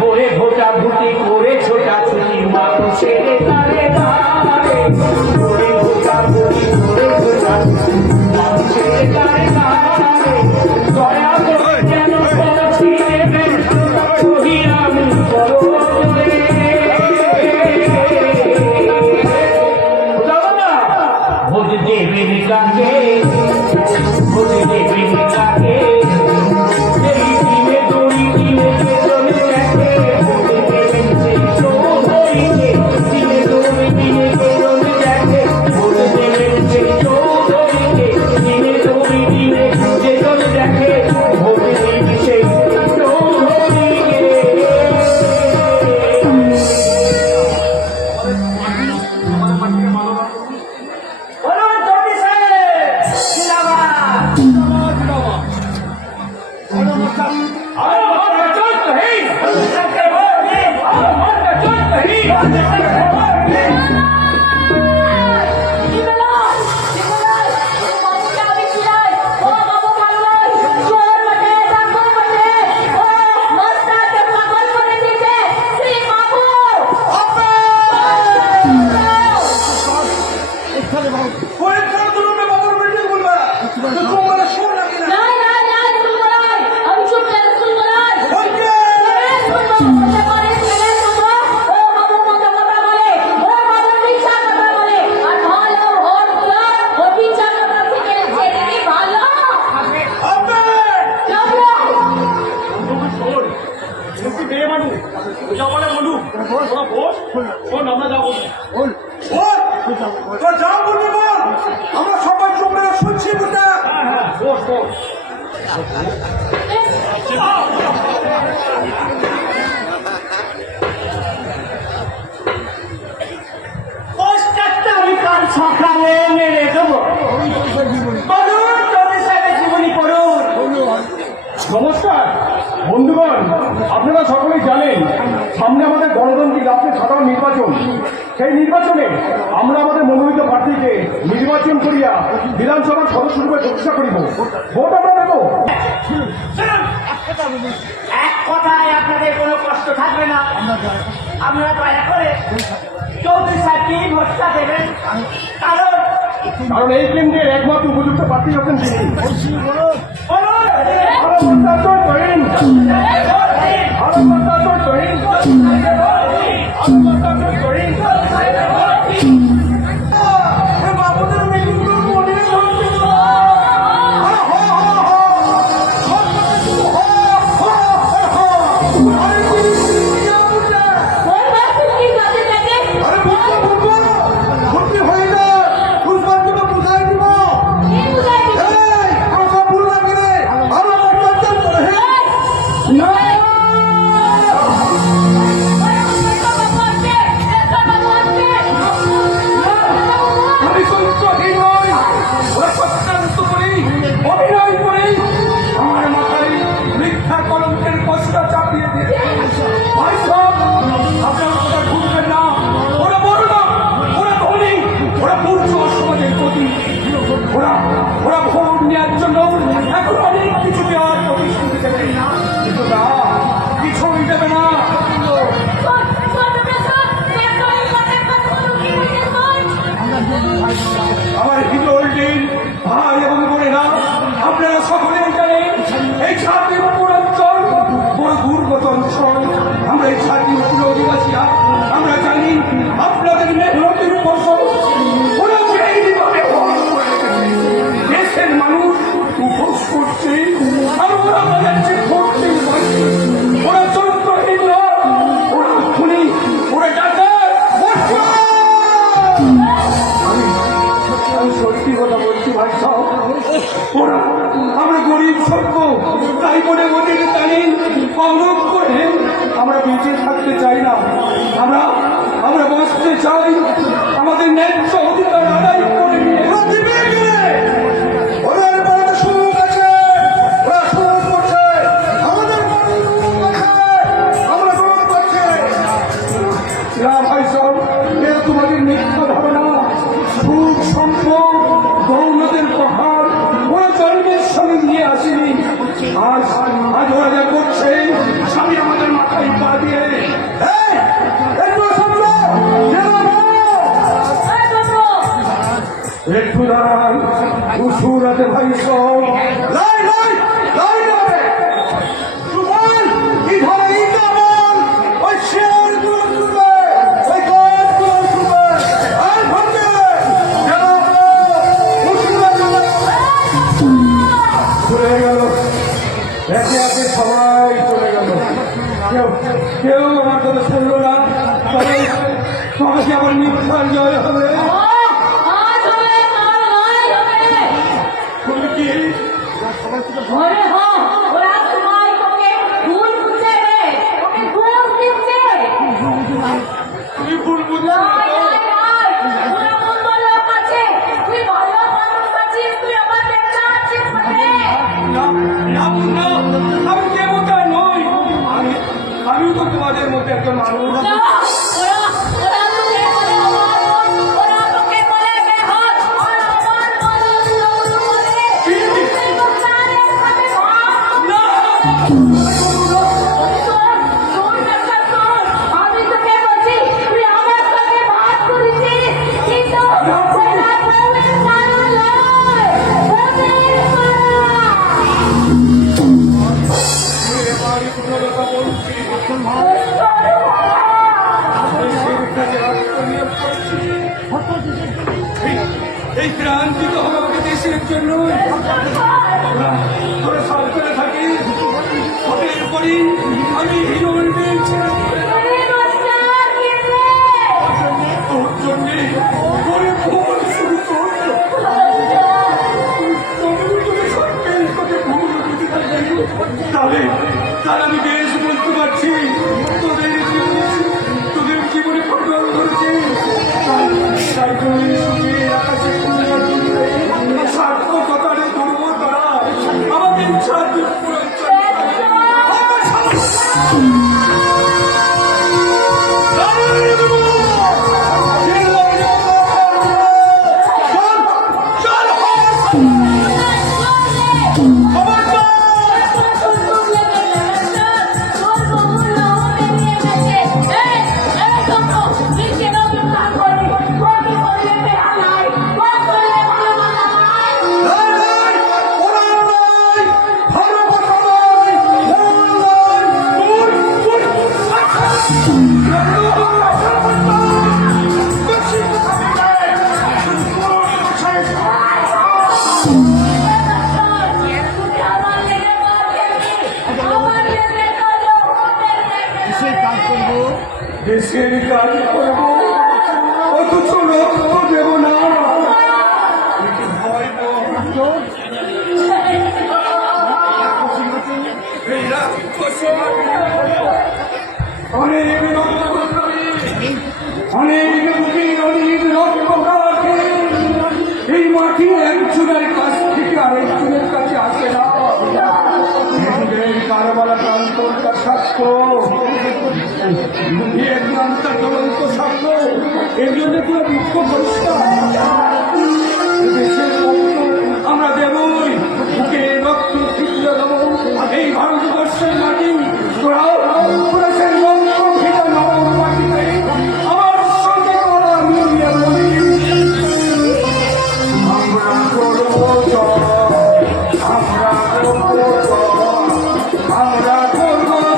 ভোরে ভোটা ভুটি করে ছোটা ছুটি মানুষের তারে তারে ভোরে ভোটা ভুটি করে ছোটা ছুটি মানুষের তারে তারে দয়া করে কেন পৌঁছি দেবে কহিলাম করো ভোজ দেবেন কাকে ভোজ দেবেন কাকে আমরা সবাই তোমরা শুনছি বুঝা আমি কাল সকালে মেরে দেবো জীবনী করুন। নমস্কার বন্ধুগণ, আপনারা সকলেই জানেন সামনে আমাদের গণতান্ত্রিক রাষ্ট্রের সাধারণ নির্বাচন। সেই নির্বাচনে আমরা আমাদের মনোনীত প্রার্থীকে নির্বাচন করিয়া বিধানসভার সদস্য রূপে প্রতিষ্ঠা করিব। ভোট আমরা দেব। এক কথায় আপনাদের কোনো কষ্ট থাকবে না। আপনারা দয়া করে চৌধুরী সাহেবকেই ভোটটা দেবেন, কারণ এই কেন্দ্রের একমাত্র উপযুক্ত প্রার্থী হচ্ছেন তিনি। ওরা ভোট নেওয়ার জন্য এখন অনেক কিছু দেওয়ার প্রতিশ্রুতি দেবে, কিন্তু না, কিছুই দেবে না। আমার হিরোল্ডিন ভাই এবং বোনেরা, আপনারা সকলেই জানেন এই ছাত্রীর পূর্বাঞ্চল বড় দুর্গত অঞ্চল। আমরা এই ছাত্রীর পুরো অধিবাসীরা আমরা জানি আপনাদের মেহনতের ফসল দেশের মানুষ উপোস করছে, আর ওরা বাজাচ্ছে করতে ওরা চরিত্রহীন, ওরা খুনি, ওরা ডাকাত। আমি সত্যি কথা বলছি ভাই সাহেব, ওরা আমরা গরিব সভ্য, তাই বলে ওদের তালিম অবরোধ করে আমরা বেঁচে থাকতে চাই না। আমরা বাঁচতে চাই, আমাদের ন্যায্য অধিকার আদায় করে নিয়ে তোমাদের মিথ্যা ধারণা। আজ আজ ওরা যা করছে স্বামী আমাদের মাথায় পা দিয়ে এই, একটু সামনে, যেও না। একটু দাঁড়ান, উসুরাতে ভাই সব লাই লাই লাই যাবে তুমার ইধারে ইটা বল ওই শের গুলো শুনবে ওই গাছ গুলো শুনবে আর ভাঙবে চলে গেল একে একে সবাই চলে গেল কেউ কেউ আমার কথা শুনলো না তবে সবাইকে আবার মিথ্যার জয় হবে তুমি কি তুমি ভুল বুঝছো না, না, না, আমি দেবতা নই আমিও তো তোমাদের মধ্যে একজন মানুষ এই ক্রান্তি তো হবে আমাদের দেশের জন্য আমরা সব করে থাকি হোটেল করি আমি হিরো তোর জন্যে করে ভুল শুরু করছো তাহলে তাহলে আমি বেশ বলতে পারছি তোদের জীবনে কন্ট্রোল করেছে তাই জন্য সুখে আকাশে সার্থক কথাটা করবো তারা আমাদের ইচ্ছা দেশের কাজ করবো অথচ রক্ত দেব না ভয় অনেক অনেক বুকে অনেক রক্ত কাছে এই মাটি একজনের কাছ থেকে আরেকজনের কাছে আসে না কারবালা প্রান্তরটা সাক্ষ্য ভিয়েতনামটা চলন্ত সাক্ষ্য এর জন্য কেউ দুঃখ করিস না দেশের রক্ত আমরা দেবই বুকে রক্ত ফিরলে দেবো এই ভারতবর্ষের মাটি তোরাও পুরুষের রক্ত ফিরে নবম মাটিতে আমার সঙ্গে করা মিলিয়ে বলি আমরা করবো আমরা করবো আমরা করবো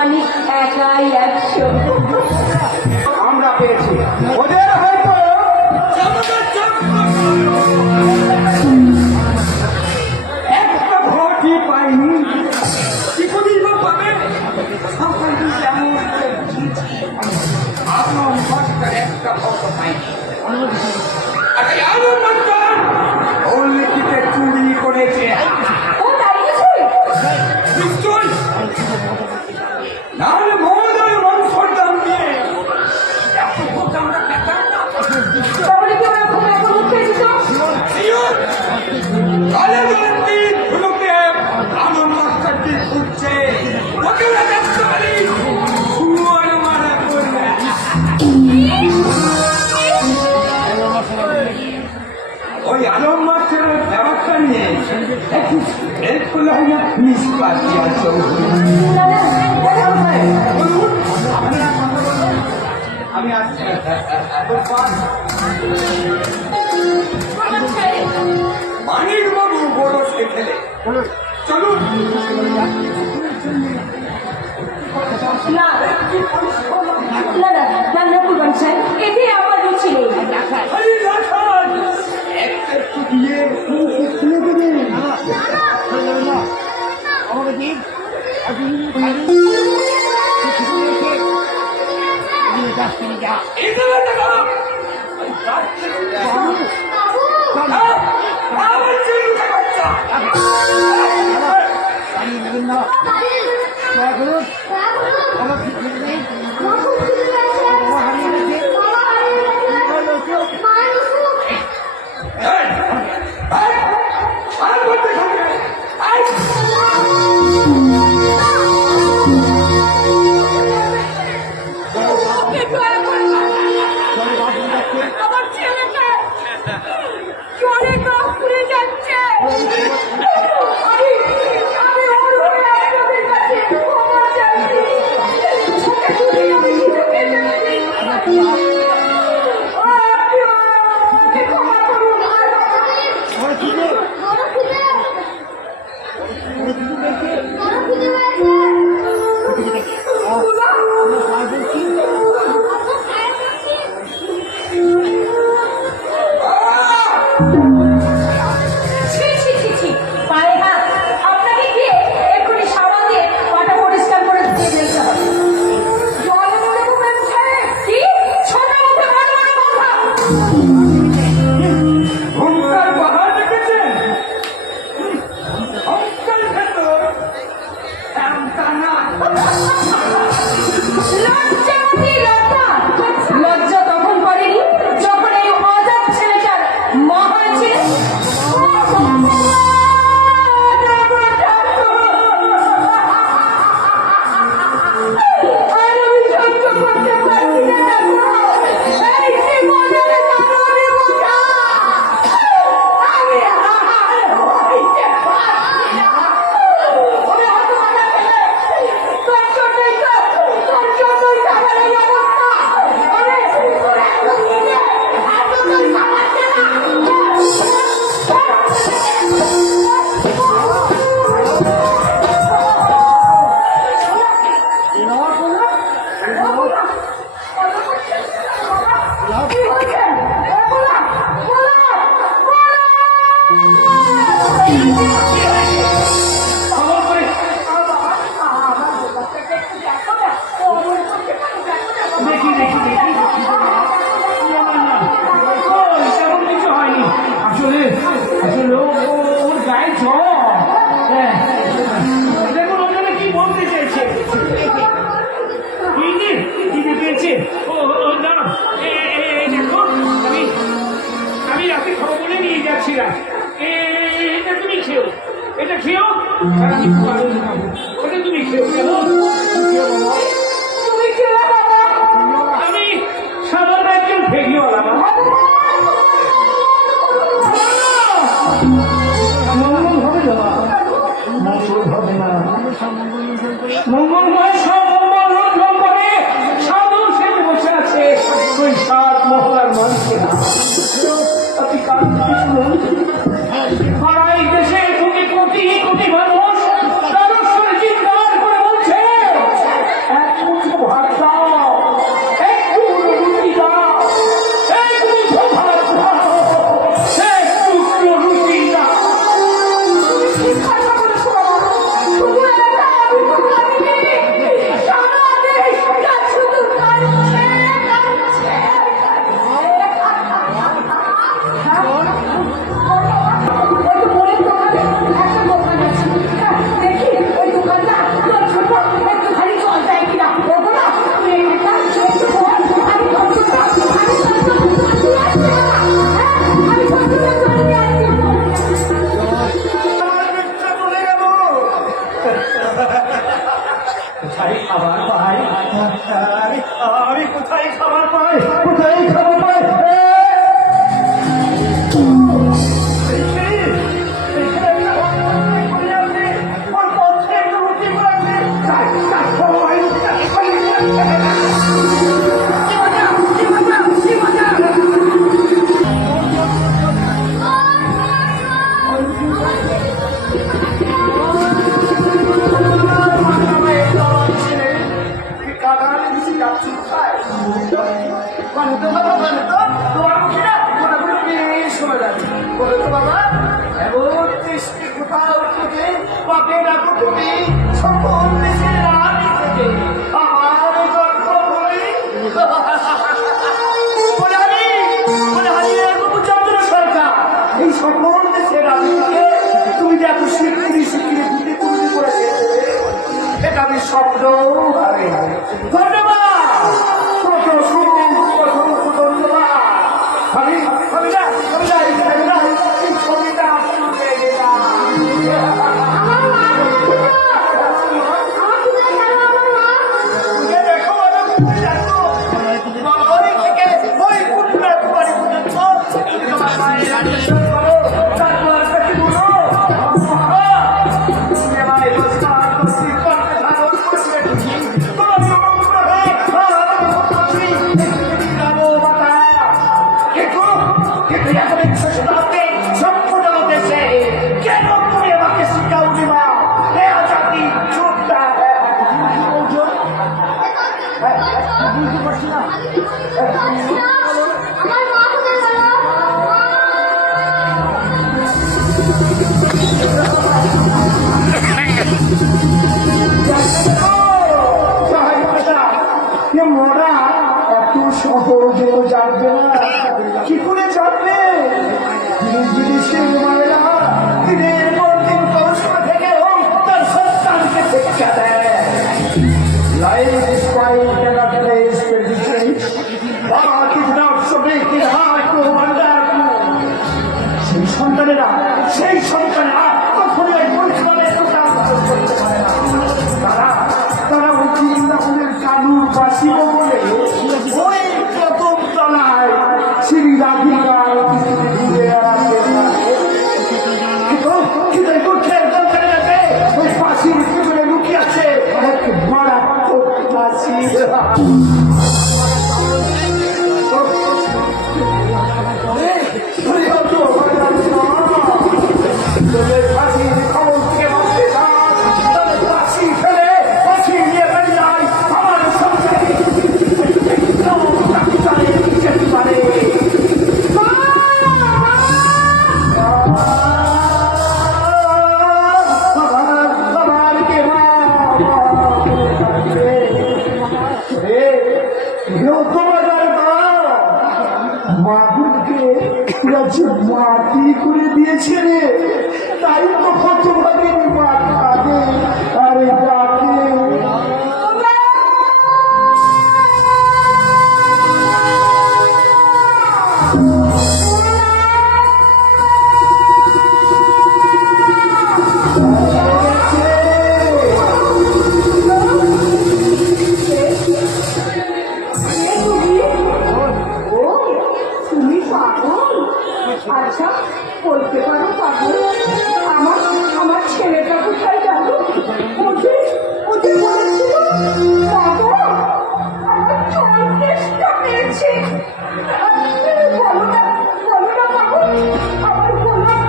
মানিক একাই 100। আমরা পেয়েছি, ওদের হয়তো একটা ভোটই পাইনি। কি করেই বা পাবে? সরকারি যেমন করে বুঝিয়েছি, আলম মাস্টার একটা ভোট পাইনি। আরে আলম মাস্টার ওর লিখিতে চুরি করেছে। ও তাই কিছুই? নিশ্চয়, নাহলে মহোদয় মাংসর দাম দিয়ে এত ভোট আমরা পেতাম না। তাহলে কি ওরা খুব এখন উঠে দিত? শিওর, কালে জয়ন্তী ধুলোকে আলম মাস্টারকে খুঁজছে। ওকে ওরা দেখতে পারি সুয়ার মারা করবে। ওই আলম মাস্টারের ব্যাপারটা নিয়ে একটু হেল্প করলে হয় না? মিস পার্টি আছে না না বলুন। আমি আসছি। মানিক বাবু বড় সেখানে চলুন। না না না রান্না করবেন স্যার, এতে আমার রুচি নেই। আরে রাখান, একটা একটু দিয়ে খুলে দেবে। এটা দেখা আমার ছেলে বাচ্চা আর বলতে থাকবে। আমার ছেলেটা জলে কাপড়ে যাচ্ছে। আমি ওর হয়ে আপনাদের কাছে ক্ষমা চাইছি। ওকে যদি আমি কিছু খেতে পারি, আপনি ওকে ক্ষমা করুন। ছি, ছি, ছি, ছি। পায়ে হাত। আপনাকে গিয়ে এক্ষুনি সাবান দিয়ে পাটা পরিষ্কার করে ধুয়ে দিতে হবে। জলে মনে করছে কি? ছোট মুখে বড় বড় কথা। ওঙ্কার পাহাড় দেখেছেন? ওঙ্কার ভেতর টানা। লজ্জা কি লজ্জা? লজ্জা তখন করেনি যখন এই অজাত ছেলেটার মা হয়েছে। আর আমি সহ্য করতে পারছি না দেখো। এই জীবনের কারণে বোঝা। আমি আর হইতে পারছি না। ওরে হতভাগা ছেলে, তোর জন্যই তো আমার এই অবস্থা। আরে তোর এত নিজে এত তোর সামাচ্ছে না। আমার করে দেখি দেখি দেখি। তেমন কিছু হয়নি। আসলে আসলে ওর গায়ে জ্বর। হ্যাঁ, দেখুন ওখানে কি বলতে চাইছে। কি পেয়েছে? ও দাঁড়া, দেখো আমি রাতে খবরে নিয়ে যাচ্ছিলাম। এটা তুমি খেও, এটা খেও, আর আমি খুব আনন্দ খাবো। ওটা তুমি খেও কেমন? তুমি কি বাবা? আমি সাধারণ একজন ভেগিওয়ালা বাবা। মঙ্গল হবে না, মঙ্গল হবে না। মঙ্গলময় সব মঙ্গল রোধন করে সাধু সেজে বসে আছে ওই 7 মহলার মানুষেরা। আপনি কার থেকে শুনুন, সারা এই দেশে কোটি কোটি কোটি মানুষ তার স্বরে চিৎকার করে বলছে এই খাবো পাই এই সকল দেশের রাজনীতিকে তুমি যে এত স্বীকৃতি দিতে করেছে এটা আমি শব্দ ধন্যবাদ কত ধন্যবাদ আমি যাই এই ছবিটা তুলে গেলাম মোরা এত সহজে জানবে না কি করে জানবে জিনিসের মায়েরা দিনের পর দিন পড়াশোনা থেকে হোক তার সন্তানকে শিক্ষা দেয় Life is quite an place where you think God is not so big in heart to wonder. সেই সন্তানেরা কখনো এই পরিশ্রমের কাজ করতে পারে না তারা উকিলের কানুর বাসিব বলে ওই প্রথম তলায় শ্রীরাধিকার ঘুরে ওই ফাঁসির পিছনে লুকিয়ে আছে এক মারাত্মক ফাঁসি মাটি করে দিয়েছে রে তাই তো কত ভাবে মাঠ কাঁদে আরে ডাকে আচ্ছা বলতে পারো পাগল আমার ছেলেটা কোথায় গেল ওদের বলেছিল পাগল আমার চল্লিশটা পেয়েছে বলো না পাগল আমার গোলাপ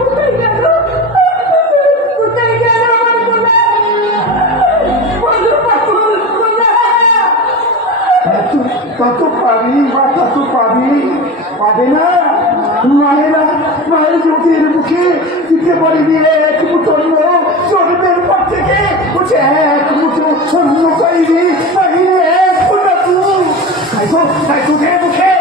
কোথায় গেল আমার গোলাপ বলো পাগল তত পাবি বা তত পাবে না মায়ের চোখের মুখে দিতে পারিনি এক মুঠো চলবের পর থেকে বলছে এক মুঠো স্বর্ণ পাইনি এক ফোটা তুই তাই চোখের মুখে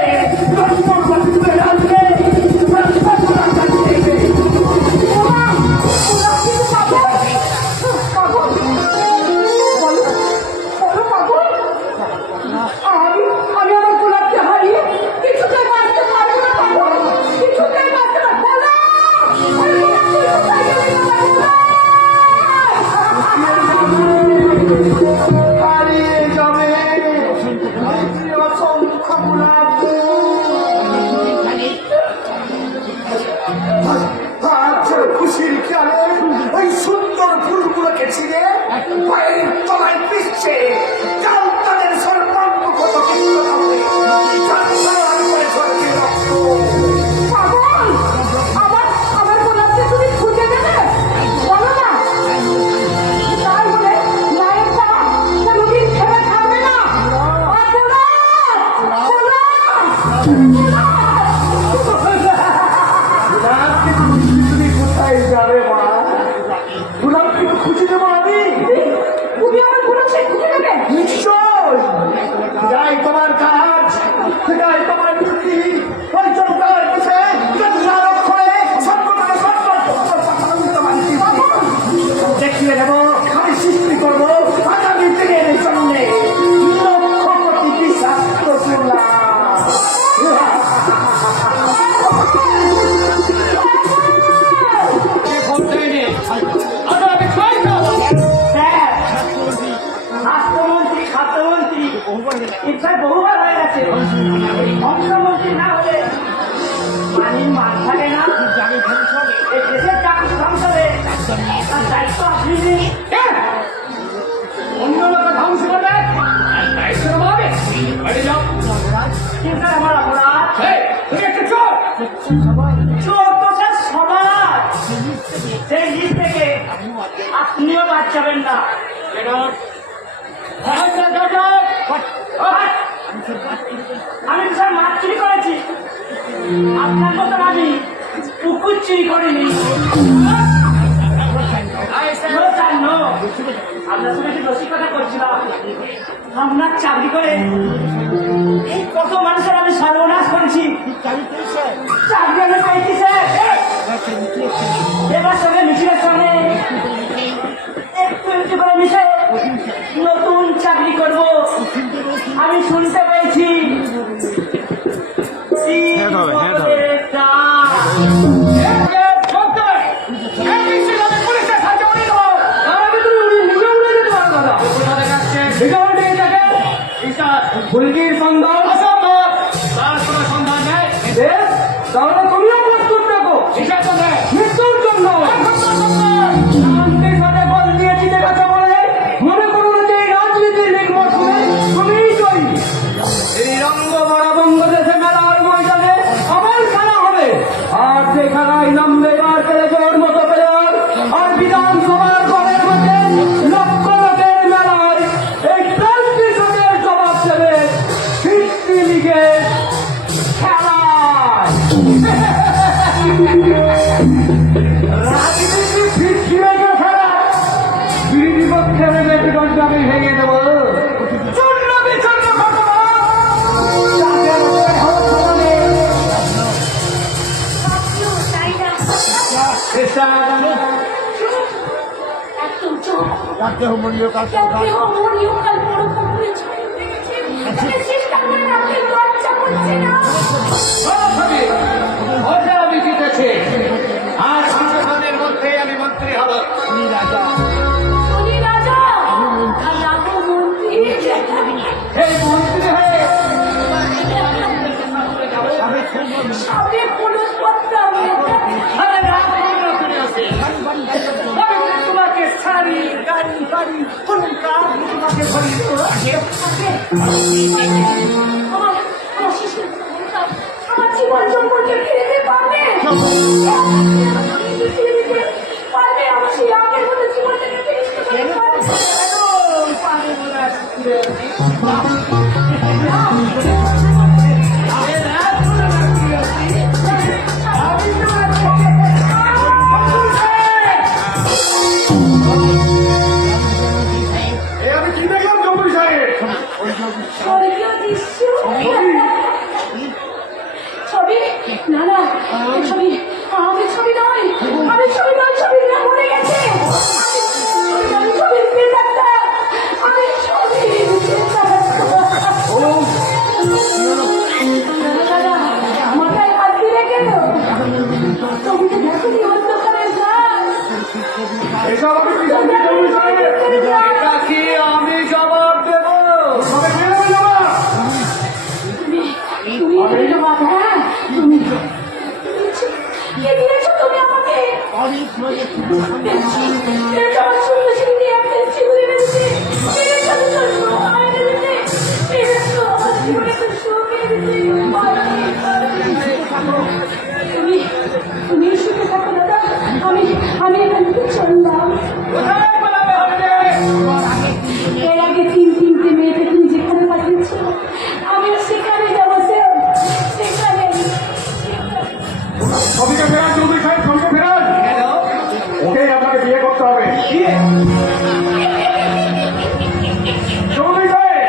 আমি আমার গোলাপকে হারিয়ে কিছুতেই বাঁচতে পারবো না পাগল কিছুতেই বাঁচতে পারবো না সেটাই তোমার বৃত্তি ওই চমকার পিছে নারক করে সর্বনাশ দেখিয়ে দেবো আমি সৃষ্টি করবো আগামী দিনের জন্য লক্ষ কোটি বিষাক্ত চুলা খাদ্যমন্ত্রী ইচ্ছায় বহুবার হয়ে গেছে অর্থমন্ত্রী না হলে পানির মান থাকে না এই দেশের চাকরি ধ্বংস হবে তার দায়িত্ব আপনি নিন। অন্য লোক ধ্বংস করবে দায়িত্ব হবে কিন্তু আমার অপরাধ তুমি একটা চোর চোর তো স্যার সমাজ সেই লিস্ট থেকে আপনিও বাদ যাবেন না আমি তো স্যার মাছ চুরি করেছি আপনার মতন আমি পুকুর চুরি করিনি আপনার সঙ্গে একটু রসিকতা করছিলাম আপনার চাকরি করে এই কত মানুষের আমি সর্বনাশ করেছি চাকরি আমি পেয়েছি স্যার এবার সঙ্গে মিছিলের সঙ্গে একটু একটু করে মিশে নতুন চাকরি করব আমি শুনতে পেয়েছি ফুলকির সন্ধান তার কোনো সন্ধান নেই তাহলে তুমিও প্রস্তুত থাকো মৃত্যুর জন্য শান্তির সাথে বল দিয়ে দিতে কথা বলে মনে করুন যে এই রাজনীতির লিগ মরশুমে তুমিই জয়ী এই রঙ্গ বরাবঙ্গ দেশে মেলার ময়দানে আবার খেলা হবে আর যে খেলায় নামবে এবার পেলে জোর মতো প্লেয়ার আর বিধানসভার ঘরের মধ্যে লক্ষ লোকের মেলায় এই ক্রান্তি শোকের জবাব দেবে ফিফটি লিগের খেলায় রাজনীতি ফিফটি লিগের খেলা বিরোধী পক্ষের বেটগঞ্জ আমি ভেঙে দেবো চূর্ণ বিচূর্ণ ঘটনা যাদের হাত ধরে আপনিও তাই না একদম চোখ মনীয় কাল বড় পুকুরে ছড়িয়ে দিয়েছে চেষ্টা করে আপনি লজ্জা করছে না আমি জিতেছি আর 5 দিনের মধ্যে আমি মন্ত্রী হব উনি রাজা আর রাঘব মন্ত্রী এই মন্ত্রী হয়ে সবে পুলিশ করতাম আরে রাত করে আছে আমি তোমাকে শাড়ি গাড়ি বাড়ি কোন কাজ তোমাকে ধরি আমার শিশু আমার জীবন সম্পর্কে ফিরে পারবে পারবে আমার সেই আগের মতো জীবনটাকে ফিরে পারবে আমি কি দেখলাম জম্বুরি সাহেব স্বর্গীয় দৃশ্য ছবি না না এই ছবি আমি ছবি নয় ছবি না মরে গেছে আমি ছবির পেটাটা আমি ছবির দাদা আমার গায়ে হাত দিলে কেন ছবিতে দেখুনি অন্ধকারের গাছ এসব আমি কি জানি জম্বুরি সাহেব এটা কি আমি জবাব দেব তবে কে দেবে জবাব তুমি জবাব হ্যাঁ তুমি কে দিয়েছো তুমি আমাকে তুমি সুখে থাকো দাদা আমি এখান থেকে চললাম কোথায় পালাবে হবে এর আগে তিনটে মেয়েকে তুমি যেখানে পাঠিয়েছো আমিও সেখানে যাবো সেখানে সবিকে ফেরান চৌধুরী সাহেব সবিকে ফেরান ওকে আপনাকে বিয়ে করতে হবে চৌধুরী সাহেব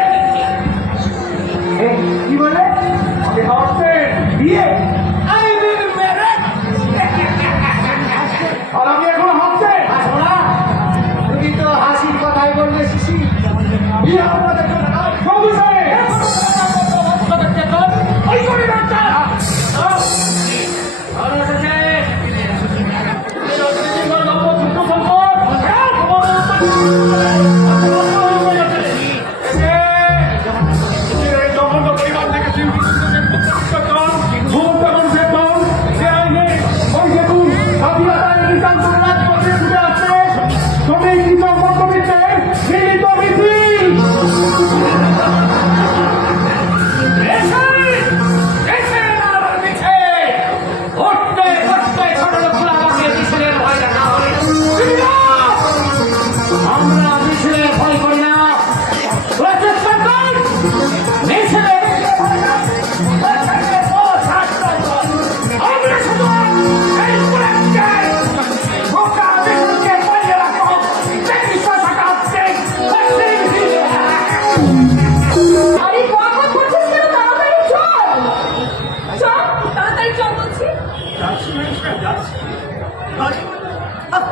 কি বলে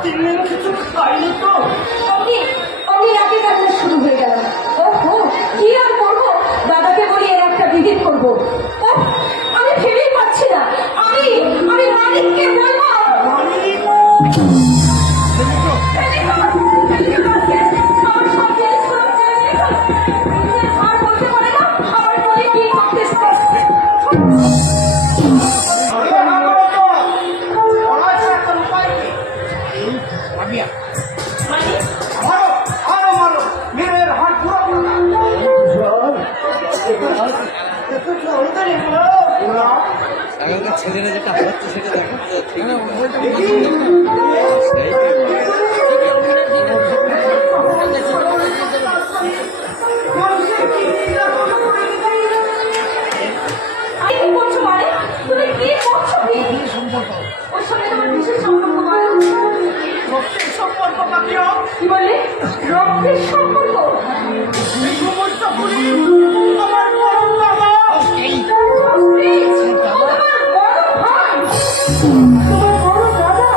দিনের কিছু খাইনি তো। আমি আমি একই কাজে শুরু হয়ে গেলাম। ওহো, কি আর করবো? দাদাকে বলি এর একটা বিহিত করবো। ওহ, আমি ভেবেই পাচ্ছি না। আমি মালিককে বলবো। আমার সব জিনিসগুলো ফেলে রেখো। আর বলতে পারে না আমার বলি কি করতে আরো মারো, মেরে হাত পুরো এখনকার ছেলেরা যেটা হচ্ছে সেটা দেখো তো ঠিক কি করছো মানে? তুমি কি করছো? ওর সঙ্গে তোমার বিশেষ সম্পর্ক বলো। রক্তের সম্পর্ক কাকিয়া, কি বললে? রক্তের সম্পর্ক? এই সমস্ত পুলিশ আমার বড় বাবা। তোমার বড় ভাই? তোমার বড় দাদা?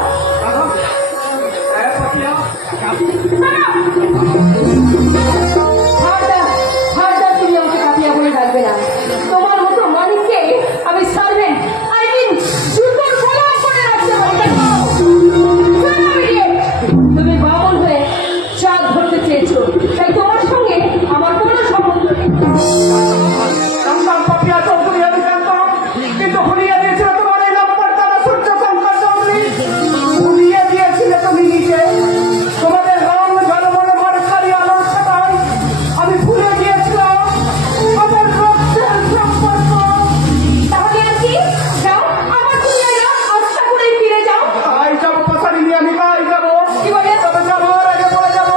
হারদা, তুমি আমাকে কাপিয়া বলে ডাকবে না। তোমার মতো মালিককে আমি সার্ভেন্ট, আই মিন জুতোর গোলাম করে রাখতে পারি না। তুমি বামন হয়ে চাঁদ ধরতে চেয়েছো, তাই তোমার সঙ্গে আমার কোনো সম্বন্ধ নেই। জানতাম পাপিয়া চৌধুরী, আমি জানতাম, কিন্তু ভুলিয়ে দিয়েছিল তোমার এই নম্বর দাদা সূর্য শঙ্কর চৌধুরী। ভুলিয়ে দিয়েছিলে তুমি নিজে। তোমাদের রং জনমনে মরকারি আলোর ছাতায় আমি ভুলে গিয়েছিলাম আমার রক্তের সম্পর্ক। তাহলে আর কি? যাও, আমার দুনিয়ায় যাও, আস্থা করে ফিরে যাও। তাই যাবো পাশারি নিয়ে, আমি তাই যাবো। কি বলে? তবে যাবার আগে বলে যাবো,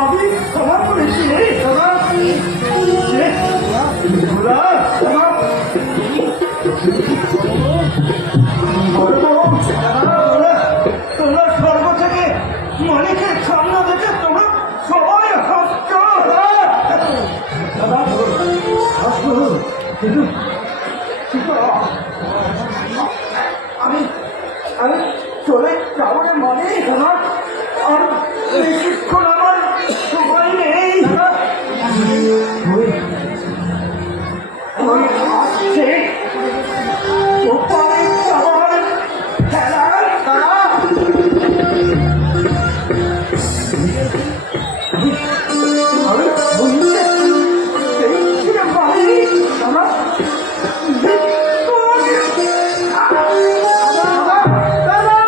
আমি ক্ষমা করেছি তোমরা স্বর্গ থেকে মালিকের সামনে দেখে তোমরা সবাই হাসছ। দাদা কিন্তু আমি আমি চলে যাবো রে মানে দাদা। আর বেশিক্ষণ আমার সময় নেই। ওই আসছে ওপারে যাওয়ার খেলার তারা। আমি বুঝতে পেরেছি রে ভাই, দাদা। দাদা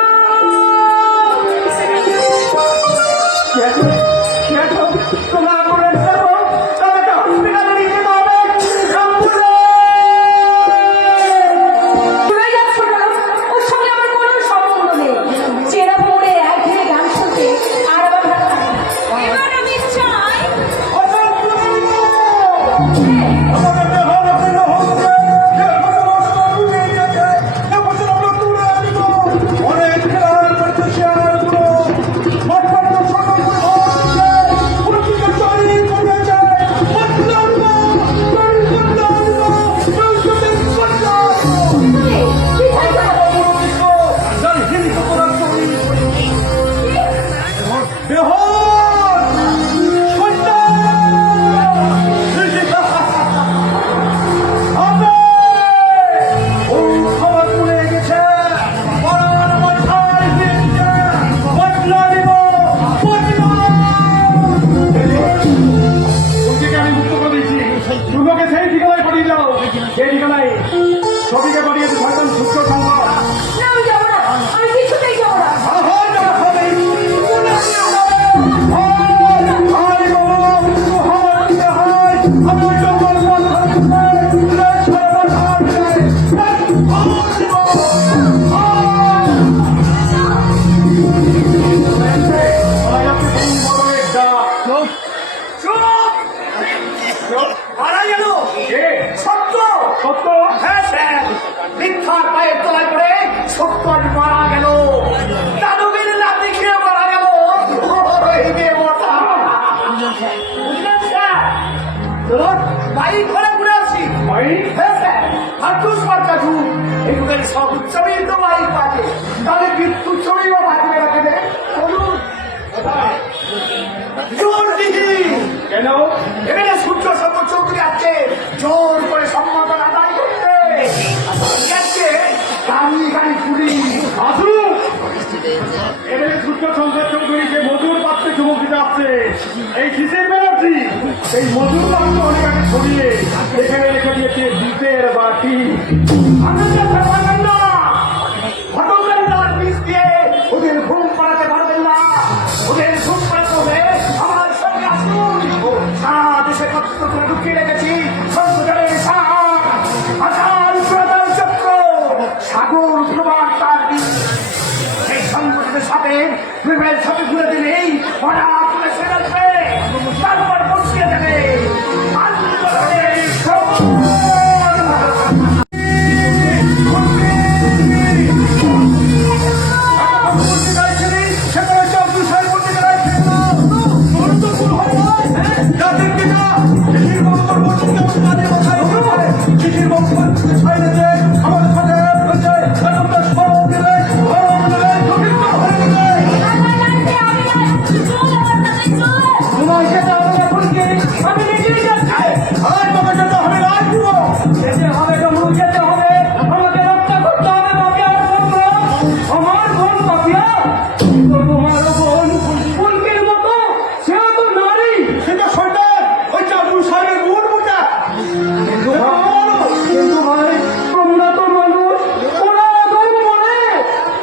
কৃষ্ণচন্দ্র চৌধুরী যে মধুর পাত্রে চুমুক দিতে আসছে, এই কিসের ব্যানার্জি? এই মধুর পাত্র অনেক আগে ছড়িয়ে এখানে রেখে দিয়েছে দুধের বাটি। আপনাদের পারবেন না, ঘটকের লাল বিষ দিয়ে ওদের ঘুম পাড়াতে পারবেন না। ওদের ঘুম পাড়াতে হবে আমার সঙ্গে আসুন। সাত এসে কষ্ট করে ঢুকিয়ে রেখেছি সংসদের সাত আকাল প্রধান চক্র সাগর প্রবাহ তার বীজ। সেই সংগঠনের সাথে বিবের সাথে ঘুরে দিলেই হঠাৎ করে সে আসবে, তারপর বসিয়ে দেবে আন্দোলনের সময়।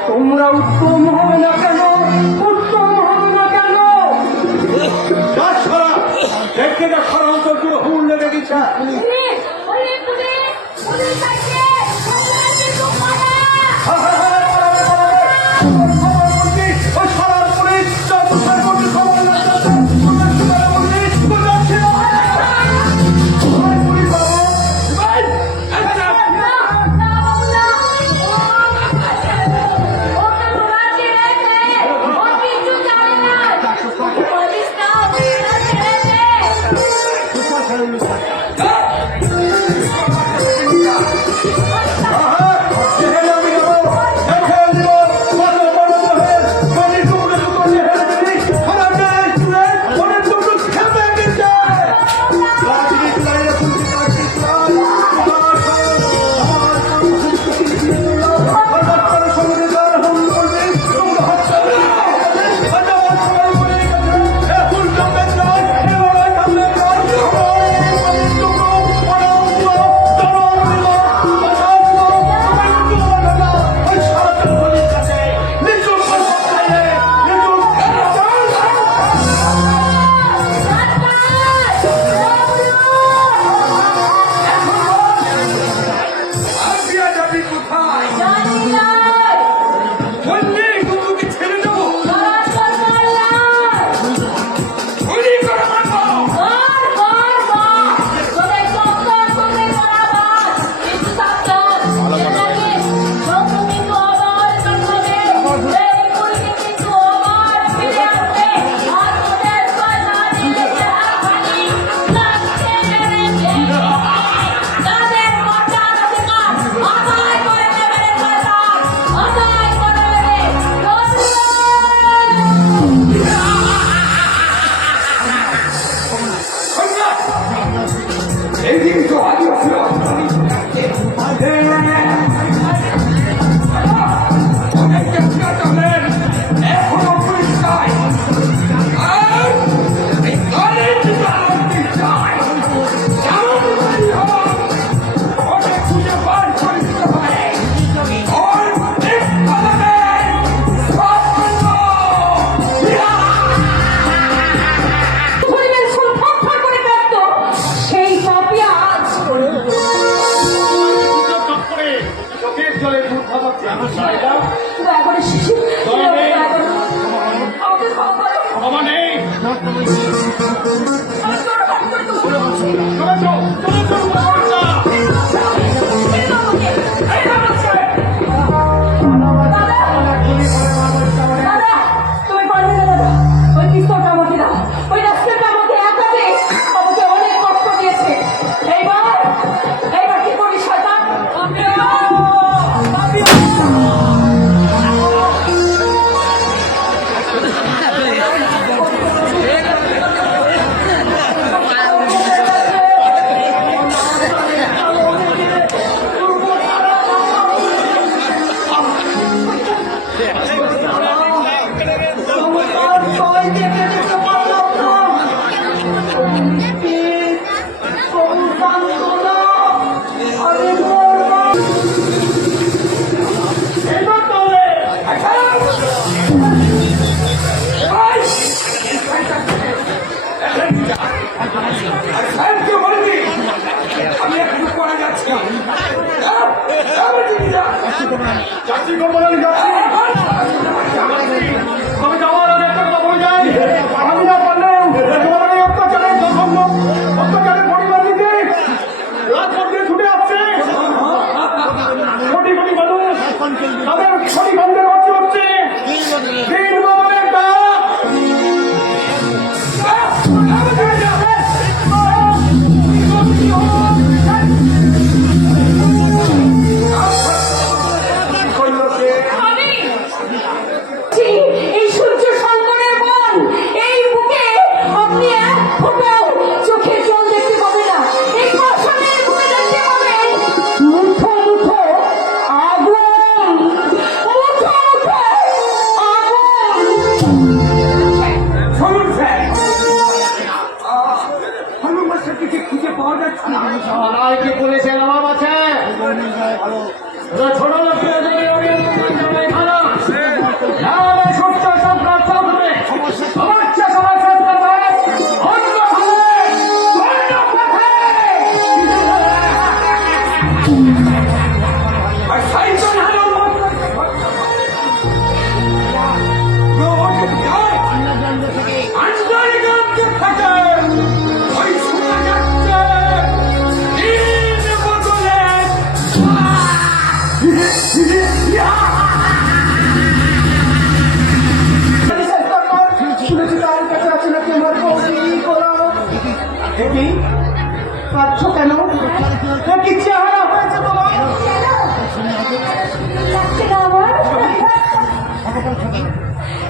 তোমরা উত্তম হবে না কেন? উত্তম হবে না কেন? দেখে না সারা অন্তর জুড়ে হুল লেগে গেছে।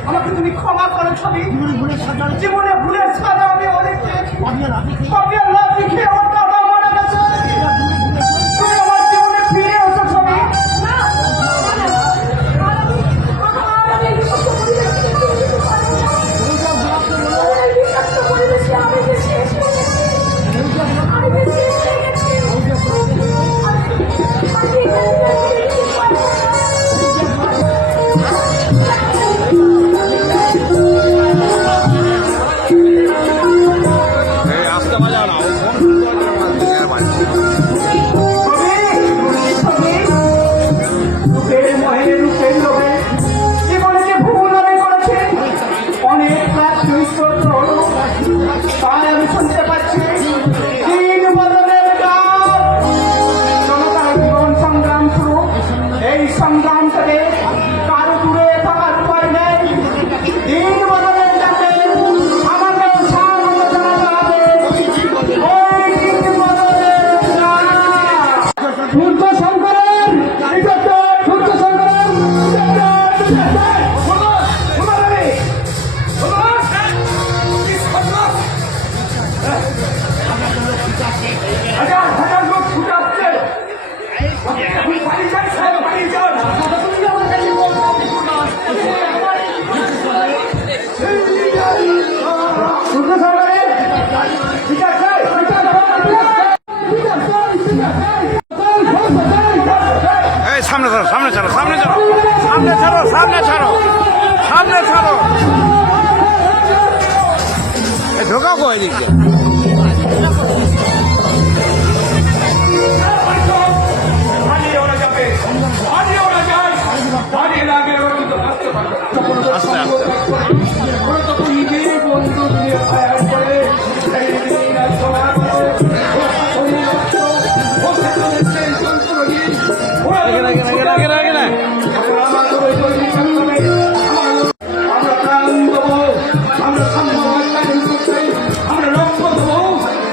আমাকে তুমি ক্ষমা করো ছবি। জীবনে ভুলের সাজা আমি অনেক পেয়েছি। কবি আর লাঠি খেয়ে আমার বাবা মারা গেছে। তুমি আমার জীবনে ফিরে এসো ছবি। না, আর আমি বিষাক্ত পরিবেশে যেতে পারবো না। এই বিষাক্ত পরিবেশে আমি যে শেষ হয়ে গেছি। আমি যে শেষ হয়ে গেছি। আমি এখানে যেতে পারবো না। আসতে বাজাও না ও ফোন রূপের মোহে রূপের লোভে জীবনে যে ভুল আমি করেছি, অনেক রাত চরিত্র হলো, তাই আমি শুনতে পাচ্ছি দিন বদলের গান। জনতার জীবন সংগ্রাম শুরু, এই সংগ্রাম থেকে কারো দূরে থাকার উপায় নেই। দিন বদলের যাতে আমাকে স্বাগত জানাতে হবে। ওই দিন বদলের গান। সূর্য শঙ্করের সূর্য শঙ্করের হাজার হাজার লোক ছুটে আসছে। বাড়ি যান সাহেব, বাড়ি যান। সূর্য শঙ্করের বিচার চাই, বিচার এই সামনে ছাড়ো সামনে ছাড়ো সামনে ছাড়ো সামনে ছাড়ো সামনে ছাড়ো সামনে ছাড়ো ঢোকাও গো এদিক দিয়ে পালিয়ে ওরা যাবে, পালিয়ে ওরা যায়, পালিয়ে না গেলে ওরা কিন্তু আসতে পারবে না। আস্তে আস্তে ওরা তখন নিজেই বন্ধু দিয়ে ফায়ার করে এই দিন আর সোনা করে ওরা শরীর রক্ত, ও সেখানে সেই যন্ত্রহীন, ওরা রেখে রেখে রেখে রেখে রেখে রেখে আমরা আমাদের ওই তৈরি করতে হবে। আমরা প্রাণ দেবো, আমরা সম্মান কায়েম করতে, আমরা লক্ষ্য দেবো,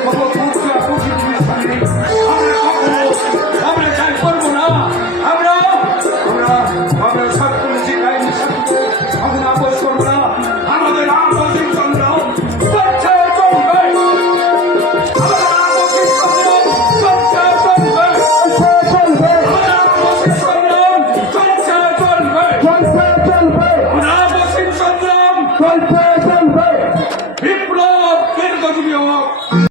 কত পুরুষরা প্রশিক্ষণের সামনে আমরা কখনো আমরা চাই করবো না। আমরা আমরা আমরা সকলে শিখাই সাথে আমরা আপোষ করবো না। আমাদের আপসিক সংগ্রাম চলছে চলবে। আমাদের আপসিক সংগ্রাম চলছে চলবে। আমাদের আপসিক সংগ্রাম চলছে চলবে। আমাদের আপসিক সংগ্রাম বিপ্লব দীর্ঘজীবী হোক।